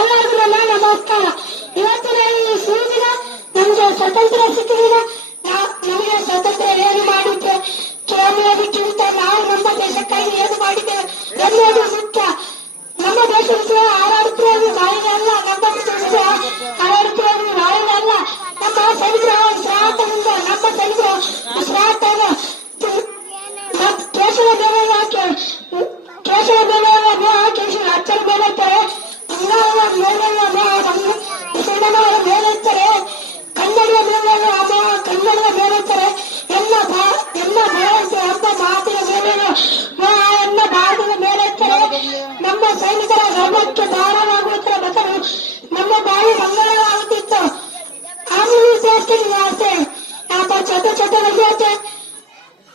ಎಲ್ಲರಿಗೂ ನನ್ನ ನಮಸ್ಕಾರ. ಇವತ್ತಿನ ಈ ಸುದಿನ ನಮಗೆ ಸ್ವಾತಂತ್ರ್ಯ ಸಿಕ್ಕಿದಿನ. ನಮಗೆ ಸ್ವಾತಂತ್ರ್ಯ ಏನು ಮಾಡಿ